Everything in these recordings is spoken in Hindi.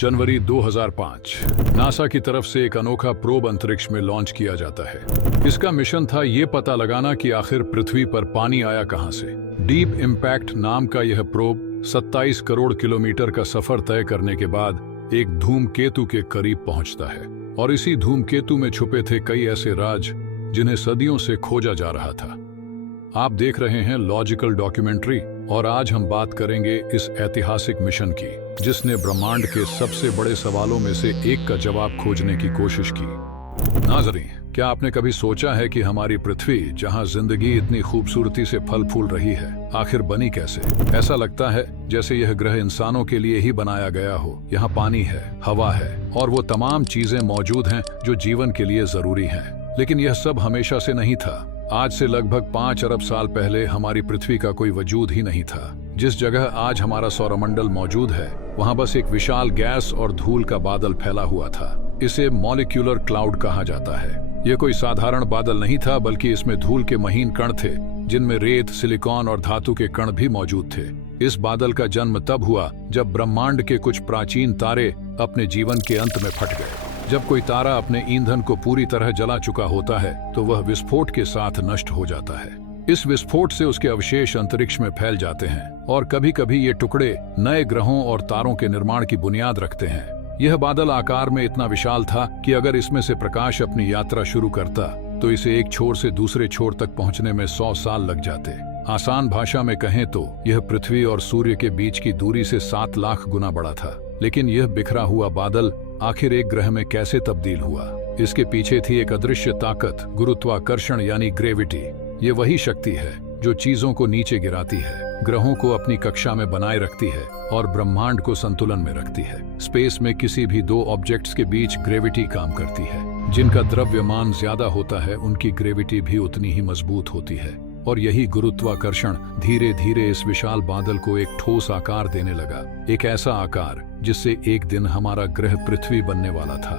जनवरी 2005 नासा की तरफ से एक अनोखा प्रोब अंतरिक्ष में लॉन्च किया जाता है। इसका मिशन था ये पता लगाना कि आखिर पृथ्वी पर पानी आया कहां से। डीप इम्पैक्ट नाम का यह प्रोब 27 करोड़ किलोमीटर का सफर तय करने के बाद एक धूमकेतु के करीब पहुंचता है और इसी धूमकेतु में छुपे थे कई ऐसे राज जिन्हें सदियों से खोजा जा रहा था। आप देख रहे हैं लॉजिकल डॉक्यूमेंट्री और आज हम बात करेंगे इस ऐतिहासिक मिशन की जिसने ब्रह्मांड के सबसे बड़े सवालों में से एक का जवाब खोजने की कोशिश की। नाज़रीन, क्या आपने कभी सोचा है कि हमारी पृथ्वी, जहां जिंदगी इतनी खूबसूरती से फल फूल रही है, आखिर बनी कैसे? ऐसा लगता है जैसे यह ग्रह इंसानों के लिए ही बनाया गया हो। यहाँ पानी है, हवा है और वो तमाम चीजें मौजूद हैं जो जीवन के लिए जरूरी हैं। लेकिन यह सब हमेशा से नहीं था। आज से लगभग 5 अरब साल पहले हमारी पृथ्वी का कोई वजूद ही नहीं था। जिस जगह आज हमारा सौरमंडल मौजूद है, वहां बस एक विशाल गैस और धूल का बादल फैला हुआ था। इसे मॉलिक्यूलर क्लाउड कहा जाता है। यह कोई साधारण बादल नहीं था, बल्कि इसमें धूल के महीन कण थे जिनमें रेत, सिलिकॉन और धातु के कण भी मौजूद थे। इस बादल का जन्म तब हुआ जब ब्रह्मांड के कुछ प्राचीन तारे अपने जीवन के अंत में फट गए। जब कोई तारा अपने ईंधन को पूरी तरह जला चुका होता है तो वह विस्फोट के साथ नष्ट हो जाता है। इस विस्फोट से उसके अवशेष अंतरिक्ष में फैल जाते हैं और कभी कभी ये टुकड़े नए ग्रहों और तारों के निर्माण की बुनियाद रखते हैं। यह बादल आकार में इतना विशाल था कि अगर इसमें से प्रकाश अपनी यात्रा शुरू करता तो इसे एक छोर से दूसरे छोर तक पहुंचने में 100 साल लग जाते। आसान भाषा में कहें तो यह पृथ्वी और सूर्य के बीच की दूरी से 7 लाख गुना बड़ा था। लेकिन यह बिखरा हुआ बादल आखिर एक ग्रह में कैसे तब्दील हुआ? इसके पीछे थी एक अदृश्य ताकत, गुरुत्वाकर्षण यानी ग्रेविटी। ये वही शक्ति है जो चीजों को नीचे गिराती है, ग्रहों को अपनी कक्षा में बनाए रखती है और ब्रह्मांड को संतुलन में रखती है। स्पेस में किसी भी 2 ऑब्जेक्ट्स के बीच ग्रेविटी काम करती है। जिनका द्रव्यमान ज्यादा होता है उनकी ग्रेविटी भी उतनी ही मजबूत होती है और यही गुरुत्वाकर्षण धीरे धीरे इस विशाल बादल को एक ठोस आकार देने लगा। एक ऐसा आकार जिससे एक दिन हमारा ग्रह पृथ्वी बनने वाला था।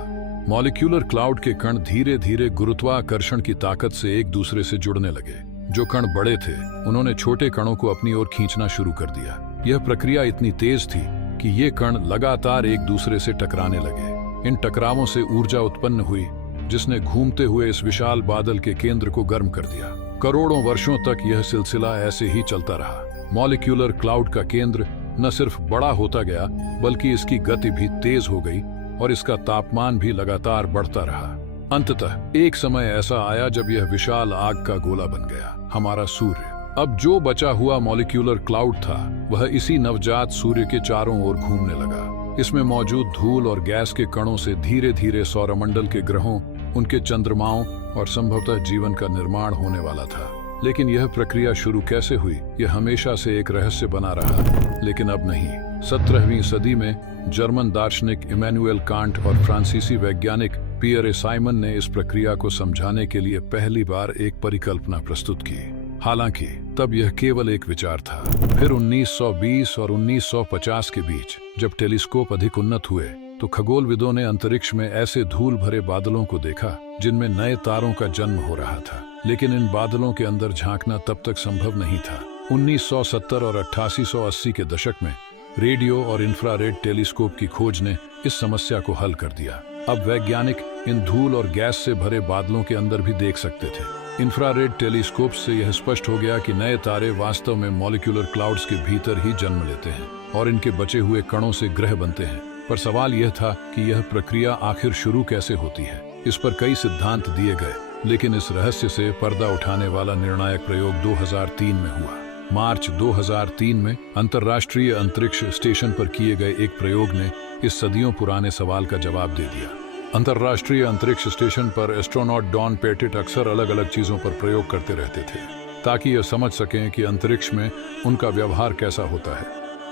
मॉलिक्यूलर क्लाउड के कण धीरे धीरे गुरुत्वाकर्षण की ताकत से एक दूसरे से जुड़ने लगे। जो कण बड़े थे उन्होंने छोटे कणों को अपनी ओर खींचना शुरू कर दिया। यह प्रक्रिया इतनी तेज थी कि ये कण लगातार एक दूसरे से टकराने लगे। इन टकरावों से ऊर्जा उत्पन्न हुई जिसने घूमते हुए इस विशाल बादल के केंद्र को गर्म कर दिया। करोड़ों वर्षों तक यह सिलसिला ऐसे ही चलता रहा। मॉलिक्यूलर क्लाउड का केंद्र न सिर्फ बड़ा होता गया बल्कि इसकी गति भी तेज हो गई और इसका तापमान भी लगातार बढ़ता रहा। अंततः एक समय ऐसा आया जब यह विशाल आग का गोला बन गया, हमारा सूर्य। अब जो बचा हुआ मॉलिक्यूलर क्लाउड था वह इसी नवजात सूर्य के चारों ओर घूमने लगा। इसमें मौजूद धूल और गैस के कणों से धीरे धीरे सौरमंडल के ग्रहों, उनके चंद्रमाओं और संभवतः जीवन का निर्माण होने वाला था। लेकिन यह प्रक्रिया शुरू कैसे हुई, यह हमेशा से एक रहस्य बना रहा। लेकिन अब नहीं। 17वीं सदी में जर्मन दार्शनिक इमैनुएल कांट और फ्रांसीसी वैज्ञानिक पियरे साइमन ने इस प्रक्रिया को समझाने के लिए पहली बार एक परिकल्पना प्रस्तुत की। हालांकि तब यह केवल एक विचार था। फिर 1920 और 1950 के बीच जब टेलीस्कोप अधिक उन्नत हुए तो खगोलविदों ने अंतरिक्ष में ऐसे धूल भरे बादलों को देखा जिनमें नए तारों का जन्म हो रहा था। लेकिन इन बादलों के अंदर झांकना तब तक संभव नहीं था। 1970 और 8880 के दशक में रेडियो और इंफ्रारेड टेलीस्कोप की खोज ने इस समस्या को हल कर दिया। अब वैज्ञानिक इन धूल और गैस से भरे बादलों के अंदर भी देख सकते थे। इंफ्रारेड टेलीस्कोप से यह स्पष्ट हो गया कि नए तारे वास्तव में मॉलिक्यूलर क्लाउड्स के भीतर ही जन्म लेते हैं और इनके बचे हुए कणों से ग्रह बनते हैं। पर सवाल यह था कि यह प्रक्रिया आखिर शुरू कैसे होती है। इस पर कई सिद्धांत दिए गए, लेकिन इस रहस्य से पर्दा उठाने वाला निर्णायक प्रयोग 2003 में हुआ। मार्च 2003 में अंतर्राष्ट्रीय अंतरिक्ष स्टेशन पर किए गए एक प्रयोग ने इस सदियों पुराने सवाल का जवाब दे दिया। अंतर्राष्ट्रीय अंतरिक्ष स्टेशन पर एस्ट्रोनॉट डॉन पेटिट अक्सर अलग अलग चीजों पर प्रयोग करते रहते थे ताकि यह समझ सकें कि अंतरिक्ष में उनका व्यवहार कैसा होता है।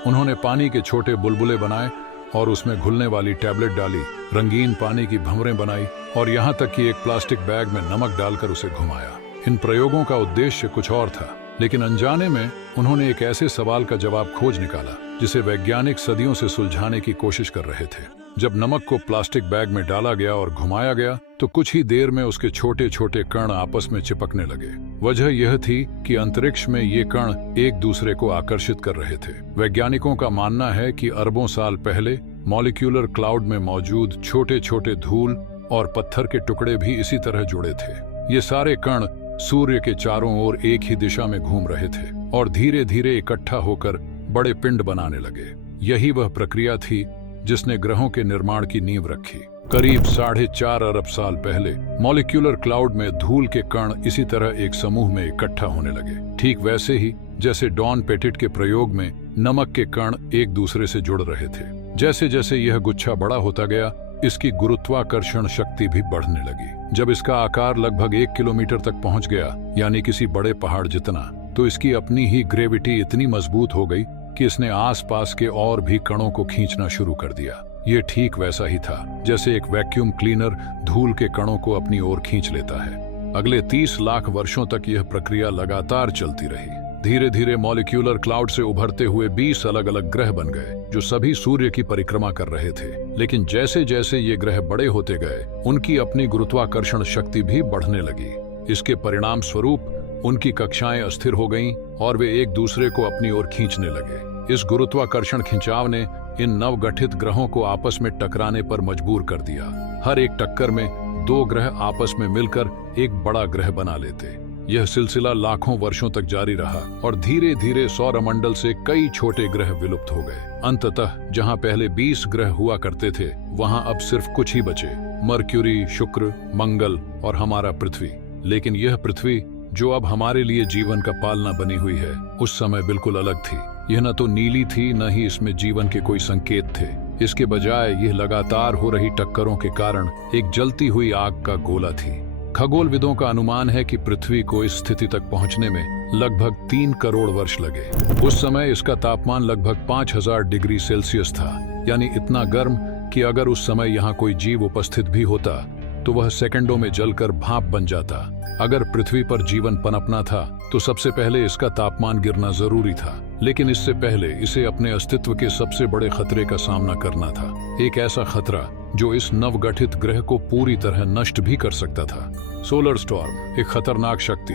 उन्होंने पानी के छोटे बुलबुले बनाए और उसमें घुलने वाली टैबलेट डाली, रंगीन पानी की भंवरें बनाई और यहाँ तक कि एक प्लास्टिक बैग में नमक डालकर उसे घुमाया। इन प्रयोगों का उद्देश्य कुछ और था, लेकिन अनजाने में उन्होंने एक ऐसे सवाल का जवाब खोज निकाला जिसे वैज्ञानिक सदियों से सुलझाने की कोशिश कर रहे थे। जब नमक को प्लास्टिक बैग में डाला गया और घुमाया गया तो कुछ ही देर में उसके छोटे छोटे कण आपस में चिपकने लगे। वजह यह थी कि अंतरिक्ष में ये कण एक दूसरे को आकर्षित कर रहे थे। वैज्ञानिकों का मानना है कि अरबों साल पहले मॉलिक्यूलर क्लाउड में मौजूद छोटे छोटे धूल और पत्थर के टुकड़े भी इसी तरह जुड़े थे। ये सारे कण सूर्य के चारों ओर एक ही दिशा में घूम रहे थे और धीरे धीरे इकट्ठा होकर बड़े पिंड बनाने लगे। यही वह प्रक्रिया थी जिसने ग्रहों के निर्माण की नींव रखी। करीब 4.5 अरब साल पहले मॉलिक्यूलर क्लाउड में धूल के कण इसी तरह एक समूह में इकट्ठा होने लगे, ठीक वैसे ही जैसे डॉन पेटिट के प्रयोग में नमक के कण एक दूसरे से जुड़ रहे थे। जैसे जैसे यह गुच्छा बड़ा होता गया, इसकी गुरुत्वाकर्षण शक्ति भी बढ़ने लगी। जब इसका आकार लगभग 1 किलोमीटर तक पहुंच गया, यानी किसी बड़े पहाड़ जितना, तो इसकी अपनी ही ग्रेविटी इतनी मजबूत हो गई कि इसने आसपास के और भी कणों को खींचना शुरू कर दिया। ये ठीक वैसा ही था जैसे एक वैक्यूम क्लीनर धूल के कणों को अपनी ओर खींच लेता है। अगले 30 लाख वर्षों तक यह प्रक्रिया लगातार चलती रही। धीरे धीरे मॉलिक्यूलर क्लाउड से उभरते हुए 20 अलग अलग ग्रह बन गए, जो सभी सूर्य की परिक्रमा कर रहे थे। लेकिन जैसे जैसे ये ग्रह बड़े होते गए, उनकी अपनी गुरुत्वाकर्षण शक्ति भी बढ़ने लगी। इसके परिणाम स्वरूप उनकी कक्षाएं अस्थिर हो गईं और वे एक दूसरे को अपनी ओर खींचने लगे। इस गुरुत्वाकर्षण खिंचाव ने इन नवगठित ग्रहों को आपस में टकराने पर मजबूर कर दिया। हर एक टक्कर में 2 ग्रह आपस में मिलकर एक बड़ा ग्रह बना लेते। यह सिलसिला लाखों वर्षों तक जारी रहा और धीरे धीरे सौरमंडल से कई छोटे ग्रह विलुप्त हो गए। अंततः जहां पहले 20 ग्रह हुआ करते थे, वहां अब सिर्फ कुछ ही बचे, मरक्यूरी, शुक्र, मंगल और हमारा पृथ्वी। लेकिन यह पृथ्वी जो अब हमारे लिए जीवन का पालना बनी हुई है, उस समय बिल्कुल अलग थी। यह न तो नीली थी, न ही इसमें जीवन के कोई संकेत थे। इसके बजाय यह लगातार हो रही टक्करों के कारण एक जलती हुई आग का गोला थी। खगोलविदों का अनुमान है कि पृथ्वी को इस स्थिति तक पहुंचने में लगभग 3 करोड़ वर्ष लगे। उस समय इसका तापमान लगभग 5000 डिग्री सेल्सियस था, यानी इतना गर्म कि अगर उस समय यहाँ कोई जीव उपस्थित भी होता तो वह सेकंडों में जलकर भाप बन जाता। अगर पृथ्वी पर जीवन पनपना था तो सबसे पहले इसका तापमान गिरना जरूरी था, लेकिन इससे पहले इसे अपने अस्तित्व के सबसे बड़े खतरे का सामना करना था। एक ऐसा खतरा जो इस नवगठित ग्रह को पूरी तरह नष्ट भी कर सकता था। सोलर स्टॉर्म एक खतरनाक शक्ति।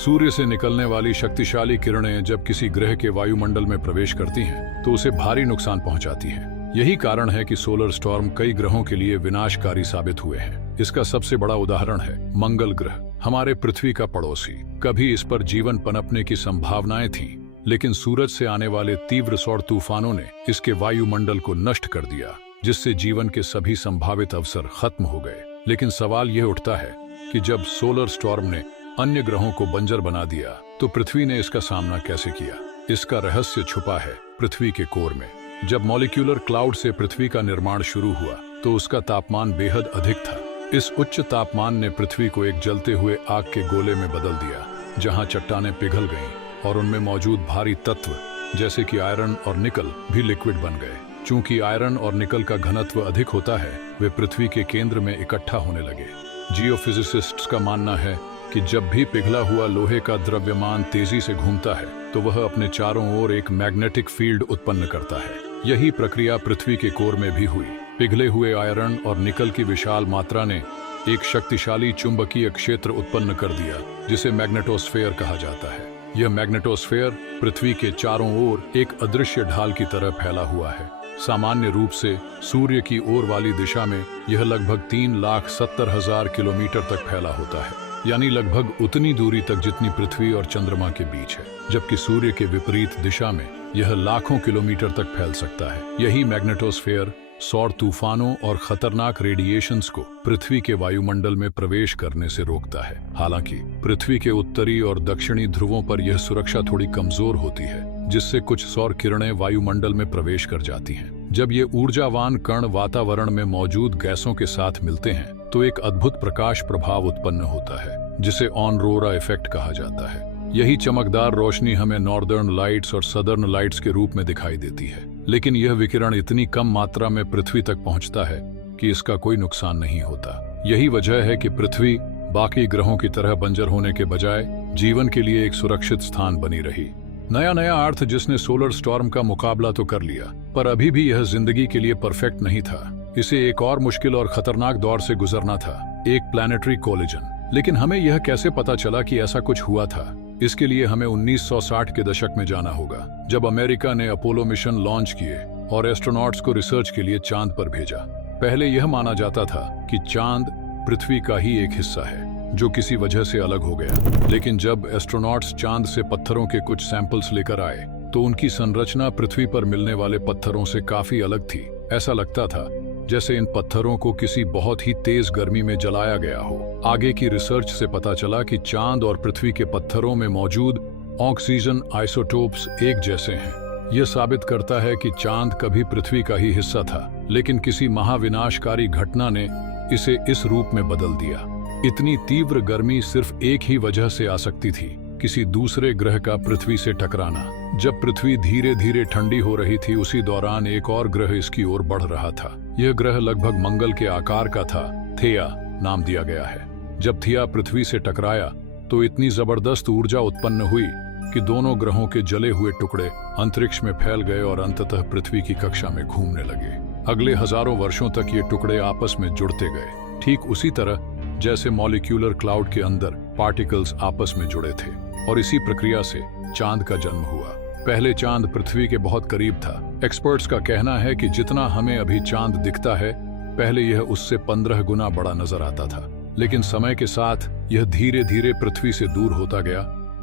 सूर्य से निकलने वाली शक्तिशाली किरणें जब किसी ग्रह के वायुमंडल में प्रवेश करती हैं तो उसे भारी नुकसान पहुंचाती हैं। यही कारण है कि सोलर स्टॉर्म कई ग्रहों के लिए विनाशकारी साबित हुए हैं। इसका सबसे बड़ा उदाहरण है मंगल ग्रह, हमारे पृथ्वी का पड़ोसी। कभी इस पर जीवन पनपने की संभावनाएं थीं, लेकिन सूरज से आने वाले तीव्र सौर तूफानों ने इसके वायुमंडल को नष्ट कर दिया, जिससे जीवन के सभी संभावित अवसर खत्म हो गए। लेकिन सवाल यह उठता है कि जब सोलर स्टॉर्म ने अन्य ग्रहों को बंजर बना दिया, तो पृथ्वी ने इसका सामना कैसे किया? इसका रहस्य छुपा है पृथ्वी के कोर में। जब मॉलिक्यूलर क्लाउड से पृथ्वी का निर्माण शुरू हुआ, तो उसका तापमान बेहद अधिक था। इस उच्च तापमान ने पृथ्वी को एक जलते हुए आग के गोले में बदल दिया, जहां चट्टानें पिघल गईं और उनमें मौजूद भारी तत्व जैसे कि आयरन और निकल भी लिक्विड बन गए। चूंकि आयरन और निकल का घनत्व अधिक होता है, वे पृथ्वी के केंद्र में इकट्ठा होने लगे। जियोफिजिसिस्ट्स का मानना है कि जब भी पिघला हुआ लोहे का द्रव्यमान तेजी से घूमता है, तो वह अपने चारों ओर एक मैग्नेटिक फील्ड उत्पन्न करता है। यही प्रक्रिया पृथ्वी के कोर में भी हुई। पिघले हुए आयरन और निकल की विशाल मात्रा ने एक शक्तिशाली चुंबकीय क्षेत्र उत्पन्न कर दिया, जिसे मैग्नेटोस्फेयर कहा जाता है। यह मैग्नेटोस्फेयर पृथ्वी के चारों ओर एक अदृश्य ढाल की तरह फैला हुआ है। सामान्य रूप से सूर्य की ओर वाली दिशा में यह लगभग 3,70,000 किलोमीटर तक फैला होता है, यानी लगभग उतनी दूरी तक जितनी पृथ्वी और चंद्रमा के बीच है। जबकि सूर्य के विपरीत दिशा में यह लाखों किलोमीटर तक फैल सकता है। यही मैग्नेटोस्फेयर सौर तूफानों और खतरनाक रेडिएशंस को पृथ्वी के वायुमंडल में प्रवेश करने से रोकता है। हालांकि पृथ्वी के उत्तरी और दक्षिणी ध्रुवों पर यह सुरक्षा थोड़ी कमजोर होती है, जिससे कुछ सौर किरणें वायुमंडल में प्रवेश कर जाती हैं। जब ये ऊर्जावान कण वातावरण में मौजूद गैसों के साथ मिलते हैं, तो एक अद्भुत प्रकाश प्रभाव उत्पन्न होता है, जिसे ऑनरोरा इफेक्ट कहा जाता है। यही चमकदार रोशनी हमें नॉर्दर्न लाइट्स और सदर्न लाइट्स के रूप में दिखाई देती है। लेकिन यह विकिरण इतनी कम मात्रा में पृथ्वी तक पहुंचता है कि इसका कोई नुकसान नहीं होता। यही वजह है कि पृथ्वी बाकी ग्रहों की तरह बंजर होने के बजाय जीवन के लिए एक सुरक्षित स्थान बनी रही। नया अर्थ जिसने सोलर स्टॉर्म का मुकाबला तो कर लिया, पर अभी भी यह जिंदगी के लिए परफेक्ट नहीं था। इसे एक और मुश्किल और खतरनाक दौर से गुजरना था, एक प्लैनेटरी कोलिजन। लेकिन हमें यह कैसे पता चला कि ऐसा कुछ हुआ था? इसके लिए हमें 1960 के दशक में जाना होगा, जब अमेरिका ने अपोलो मिशन लॉन्च किए। और एस्ट्रोनॉट्स को रिसर्च के लिए चांद पर भेजा। पहले यह माना जाता था कि चांद पृथ्वी का ही एक हिस्सा है जो किसी वजह से अलग हो गया, लेकिन जब एस्ट्रोनॉट्स चांद से पत्थरों के कुछ सैंपल्स लेकर आए तो उनकी संरचना पृथ्वी पर मिलने वाले पत्थरों से काफी अलग थी। ऐसा लगता था जैसे इन पत्थरों को किसी बहुत ही तेज गर्मी में जलाया गया हो। आगे की रिसर्च से पता चला कि चांद और पृथ्वी के पत्थरों में मौजूद ऑक्सीजन आइसोटोप्स एक जैसे हैं। यह साबित करता है कि चांद कभी पृथ्वी का ही हिस्सा था, लेकिन किसी महाविनाशकारी घटना ने इसे इस रूप में बदल दिया। इतनी तीव्र गर्मी सिर्फ एक ही वजह से आ सकती थी, किसी दूसरे ग्रह का पृथ्वी से टकराना। जब पृथ्वी धीरे धीरे ठंडी हो रही थी, उसी दौरान एक और ग्रह इसकी ओर बढ़ रहा था। यह ग्रह लगभग मंगल के आकार का था, थेया नाम दिया गया है। जब थिया पृथ्वी से टकराया तो इतनी जबरदस्त ऊर्जा उत्पन्न हुई कि दोनों ग्रहों के जले हुए टुकड़े अंतरिक्ष में फैल गए और अंततः पृथ्वी की कक्षा में घूमने लगे। अगले हजारों वर्षों तक ये टुकड़े आपस में जुड़ते गए, ठीक उसी तरह जैसे मॉलिक्यूलर क्लाउड के अंदर पार्टिकल्स आपस में जुड़े थे। और इसी प्रक्रिया से चांद का जन्म हुआ। पहले चांद पृथ्वी के बहुत करीब था। एक्सपर्ट्स का कहना है कि जितना हमें अभी चांद दिखता है, पहले यह उससे 15 गुना बड़ा नजर आता था। लेकिन समय के साथ यह धीरे धीरे पृथ्वी से दूर होता गया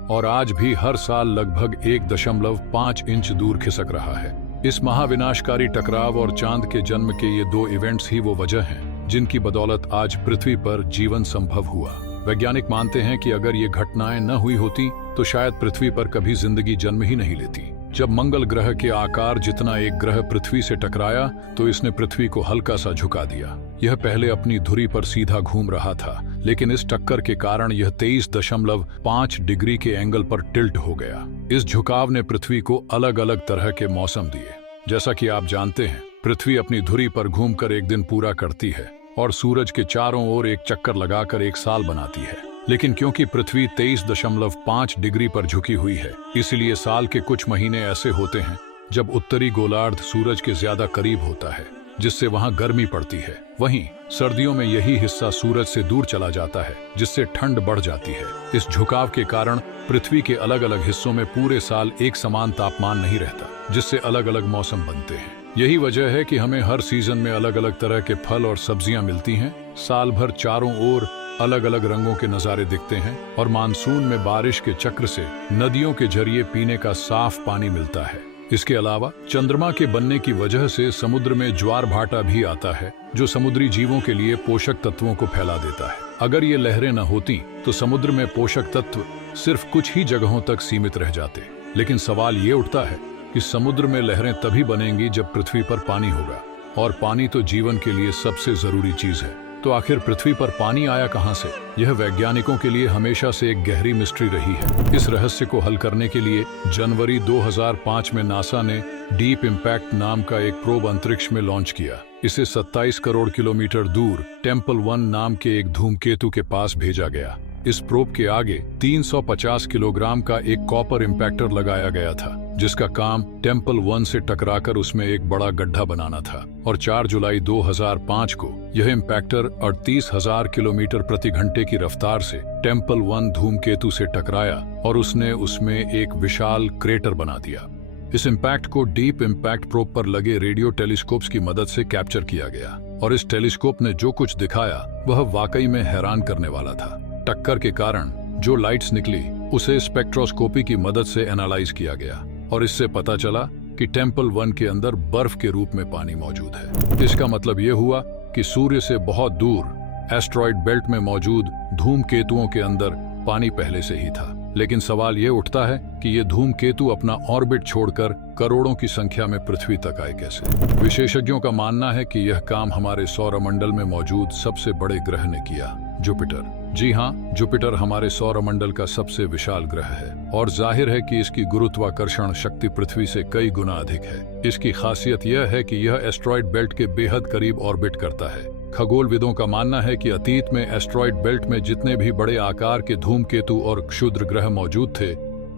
और आज भी हर साल लगभग 1.5 इंच दूर खिसक रहा है। इस महाविनाशकारी टकराव और चांद के जन्म के ये दो इवेंट्स ही वो वजह हैं जिनकी बदौलत आज पृथ्वी पर जीवन संभव हुआ। वैज्ञानिक मानते हैं कि अगर ये घटनाएं न हुई होती तो शायद पृथ्वी पर कभी जिंदगी जन्म ही नहीं लेती। जब मंगल ग्रह के आकार जितना एक ग्रह पृथ्वी से टकराया तो इसने पृथ्वी को हल्का सा झुका दिया। यह पहले अपनी धुरी पर सीधा घूम रहा था, लेकिन इस टक्कर के कारण यह 23.5 डिग्री के एंगल पर टिल्ट हो गया। इस झुकाव ने पृथ्वी को अलग अलग तरह के मौसम दिए। जैसा कि आप जानते हैं, पृथ्वी अपनी धुरी पर घूमकर एक दिन पूरा करती है और सूरज के चारों ओर एक चक्कर लगाकर एक साल बनाती है। लेकिन क्योंकि पृथ्वी 23.5 डिग्री पर झुकी हुई है, इसलिए साल के कुछ महीने ऐसे होते हैं जब उत्तरी गोलार्ध सूरज के ज्यादा करीब होता है, जिससे वहां गर्मी पड़ती है। वहीं सर्दियों में यही हिस्सा सूरज से दूर चला जाता है, जिससे ठंड बढ़ जाती है। इस झुकाव के कारण पृथ्वी के अलग अलग हिस्सों में पूरे साल एक समान तापमान नहीं रहता, जिससे अलग अलग मौसम बनते हैं। यही वजह है कि हमें हर सीजन में अलग अलग तरह के फल और सब्जियां मिलती हैं। साल भर चारों ओर अलग अलग रंगों के नज़ारे दिखते हैं और मानसून में बारिश के चक्र से नदियों के जरिए पीने का साफ पानी मिलता है। इसके अलावा चंद्रमा के बनने की वजह से समुद्र में ज्वार भाटा भी आता है, जो समुद्री जीवों के लिए पोषक तत्वों को फैला देता है। अगर ये लहरें न होती तो समुद्र में पोषक तत्व सिर्फ कुछ ही जगहों तक सीमित रह जाते। लेकिन सवाल ये उठता है कि समुद्र में लहरें तभी बनेंगी जब पृथ्वी पर पानी होगा, और पानी तो जीवन के लिए सबसे जरूरी चीज है। तो आखिर पृथ्वी पर पानी आया कहां से? यह वैज्ञानिकों के लिए हमेशा से एक गहरी मिस्ट्री रही है। इस रहस्य को हल करने के लिए जनवरी 2005 में नासा ने डीप इम्पैक्ट नाम का एक प्रोब अंतरिक्ष में लॉन्च किया। इसे 27 करोड़ किलोमीटर दूर टेम्पल 1 नाम के एक धूमकेतु के पास भेजा गया। इस प्रोब के आगे 350 किलोग्राम का एक कॉपर इम्पैक्टर लगाया गया था, जिसका काम टेम्पल 1 से टकराकर उसमें एक बड़ा गड्ढा बनाना था। और 4 जुलाई 2005 को यह इम्पैक्टर 38,000 किलोमीटर प्रति घंटे की रफ्तार से टेम्पल 1 धूमकेतु से टकराया और उसने उसमें एक विशाल क्रेटर बना दिया। इस इम्पैक्ट को डीप इम्पैक्ट प्रोब पर लगे रेडियो टेलीस्कोप्स की मदद से कैप्चर किया गया, और इस टेलीस्कोप ने जो कुछ दिखाया वह वाकई में हैरान करने वाला था। टक्कर के कारण जो लाइट्स निकली उसे स्पेक्ट्रोस्कोपी की मदद से एनालाइज किया गया और इससे पता चला कि टेम्पल 1 के अंदर बर्फ के रूप में पानी मौजूद है। इसका मतलब यह हुआ कि सूर्य से बहुत दूर एस्ट्रॉइड बेल्ट में मौजूद धूमकेतुओं के अंदर पानी पहले से ही था। लेकिन सवाल यह उठता है कि ये धूमकेतु अपना ऑर्बिट छोड़कर करोड़ों की संख्या में पृथ्वी तक आए कैसे? विशेषज्ञों का मानना है कि यह काम हमारे सौरमंडल में मौजूद सबसे बड़े ग्रह ने किया, जुपिटर। जी हाँ, जुपिटर हमारे सौरमंडल का सबसे विशाल ग्रह है और जाहिर है कि इसकी गुरुत्वाकर्षण शक्ति पृथ्वी से कई गुना अधिक है। इसकी खासियत यह है कि यह एस्ट्रॉइड बेल्ट के बेहद करीब ऑर्बिट करता है। खगोलविदों का मानना है कि अतीत में एस्ट्रॉइड बेल्ट में जितने भी बड़े आकार के धूमकेतु और क्षुद्र ग्रह मौजूद थे,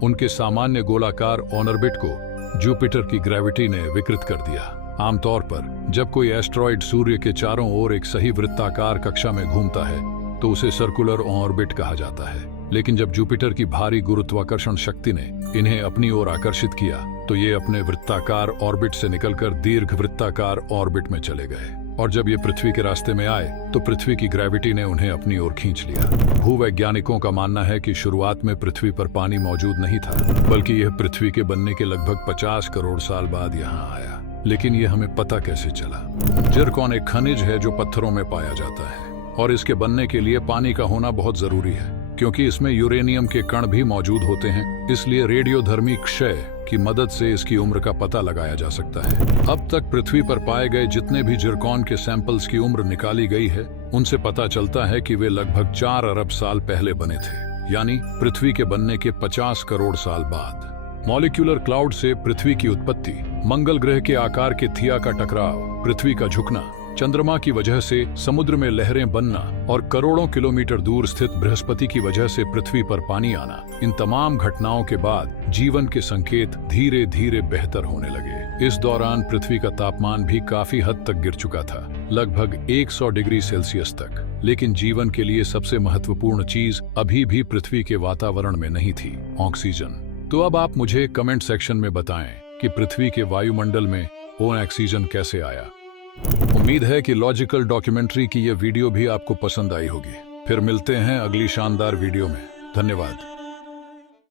उनके सामान्य गोलाकार ऑर्बिट को जुपिटर की ग्रेविटी ने विकृत कर दिया। आमतौर पर जब कोई एस्ट्रॉइड सूर्य के चारों ओर एक सही वृत्ताकार कक्षा में घूमता है तो उसे सर्कुलर ऑर्बिट कहा जाता है। लेकिन जब जुपिटर की भारी गुरुत्वाकर्षण शक्ति ने इन्हें अपनी ओर आकर्षित किया तो ये अपने वृत्ताकार ऑर्बिट से निकलकर दीर्घ वृत्ताकार ऑर्बिट में चले गए और जब ये पृथ्वी के रास्ते में आए तो पृथ्वी की ग्रेविटी ने उन्हें अपनी ओर खींच लिया। भूवैज्ञानिकों का मानना है कि शुरुआत में पृथ्वी पर पानी मौजूद नहीं था, बल्कि यह पृथ्वी के बनने के लगभग 50 करोड़ साल बाद यहाँ आया। लेकिन ये हमें पता कैसे चला? जिरकॉन एक खनिज है जो पत्थरों में पाया जाता है और इसके बनने के लिए पानी का होना बहुत जरूरी है, क्योंकि इसमें यूरेनियम के कण भी मौजूद होते हैं। इसलिए रेडियोधर्मी क्षय की मदद से इसकी उम्र का पता लगाया जा सकता है। अब तक पृथ्वी पर पाए गए जितने भी जिरकॉन के सैंपल्स की उम्र निकाली गई है, उनसे पता चलता है कि वे लगभग 4 अरब साल पहले बने थे, यानी पृथ्वी के बनने के 50 करोड़ साल बाद। मॉलिक्यूलर क्लाउड से पृथ्वी की उत्पत्ति, मंगल ग्रह के आकार के थिया का टकराव, पृथ्वी का झुकना, चंद्रमा की वजह से समुद्र में लहरें बनना और करोड़ों किलोमीटर दूर स्थित बृहस्पति की वजह से पृथ्वी पर पानी आना, इन तमाम घटनाओं के बाद जीवन के संकेत धीरे धीरे बेहतर होने लगे। इस दौरान पृथ्वी का तापमान भी काफी हद तक गिर चुका था, लगभग 100 डिग्री सेल्सियस तक। लेकिन जीवन के लिए सबसे महत्वपूर्ण चीज अभी भी पृथ्वी के वातावरण में नहीं थी, ऑक्सीजन। तो अब आप मुझे कमेंट सेक्शन में बताएं कि पृथ्वी के वायुमंडल में वो ऑक्सीजन कैसे आया। उम्मीद है कि लॉजिकल डॉक्यूमेंट्री की यह वीडियो भी आपको पसंद आई होगी। फिर मिलते हैं अगली शानदार वीडियो में। धन्यवाद।